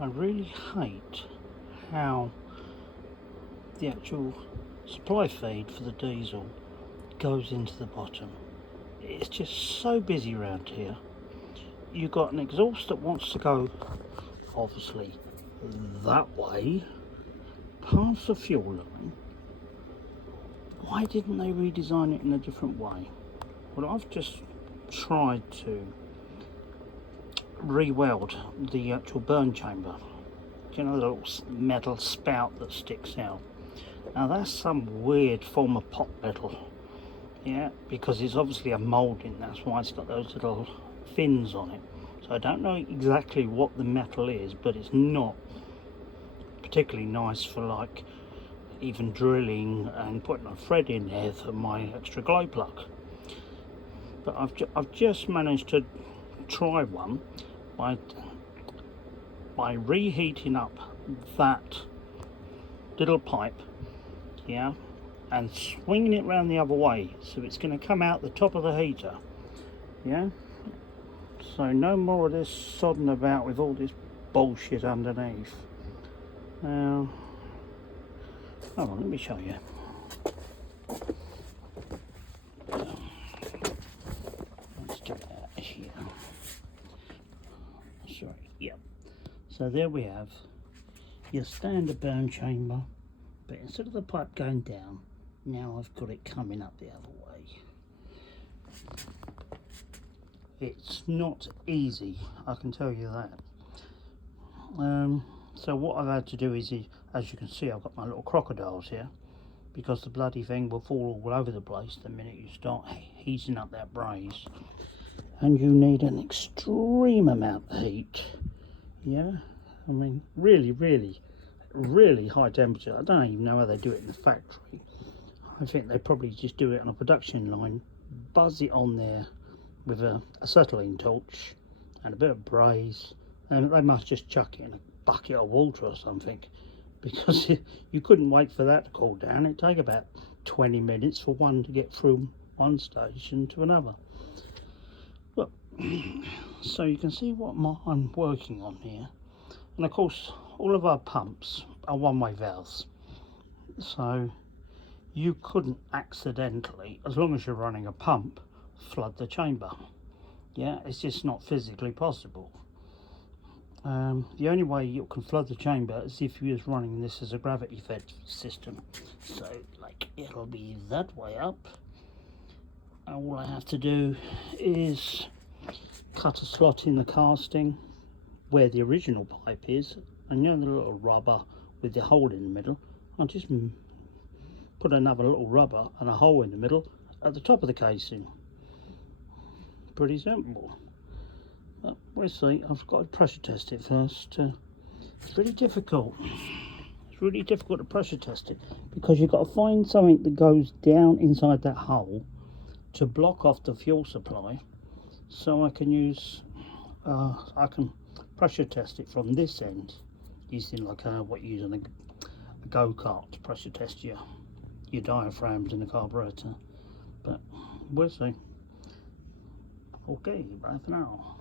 I really hate how the actual supply feed for the diesel goes into the bottom. It's just so busy around here. You've got an exhaust that wants to go obviously that way past the fuel line. Why didn't they redesign it in a different way? Well, I've just tried to re-weld the actual burn chamber. You know, the little metal spout that sticks out. Now that's some weird form of pot metal, yeah, because it's obviously a moulding. That's why it's got those little fins on it. So I don't know exactly what the metal is, but it's not particularly nice for like even drilling and putting a thread in there for my extra glow plug. But I've just managed to try one by reheating up that little pipe, yeah, and swinging it round the other way, so it's going to come out the top of the heater, yeah. So no more of this sodding about with all this bullshit underneath. Now, hold on, let me show you. Let's get that here. Sorry, yep. So there we have your standard burn chamber, but instead of the pipe going down, now I've got it coming up the other way. It's not easy, I can tell you that. So what I've had to do is, as you can see, I've got my little crocodiles here, because the bloody thing will fall all over the place the minute you start heating up that braze, and you need an extreme amount of heat, yeah. I mean, really high temperature. I don't even know how they do it in the factory. I think they probably just do it on a production line, buzz it on there with a acetylene torch and a bit of braze, and they must just chuck it in a bucket of water or something, because you couldn't wait for that to cool down. It'd take about 20 minutes for one to get through one station to another. Well, so you can see what I'm working on here. And of course, all of our pumps are one-way valves, so you couldn't accidentally, as long as you're running a pump, flood the chamber. Yeah, it's just not physically possible. The only way you can flood the chamber is if you was running this as a gravity fed system. So like it'll be that way up. All I have to do is cut a slot in the casting where the original pipe is, and you know the little rubber with the hole in the middle, I'll just put another little rubber and a hole in the middle at the top of the casing. Pretty simple. But we'll see. I've got to pressure test it first. It's really difficult. It's really difficult to pressure test it, because you've got to find something that goes down inside that hole to block off the fuel supply, so I can use I can pressure test it from this end using like what you use on a go-kart to pressure test your diaphragms in the carburetor. But we'll see. Okay, bye for now.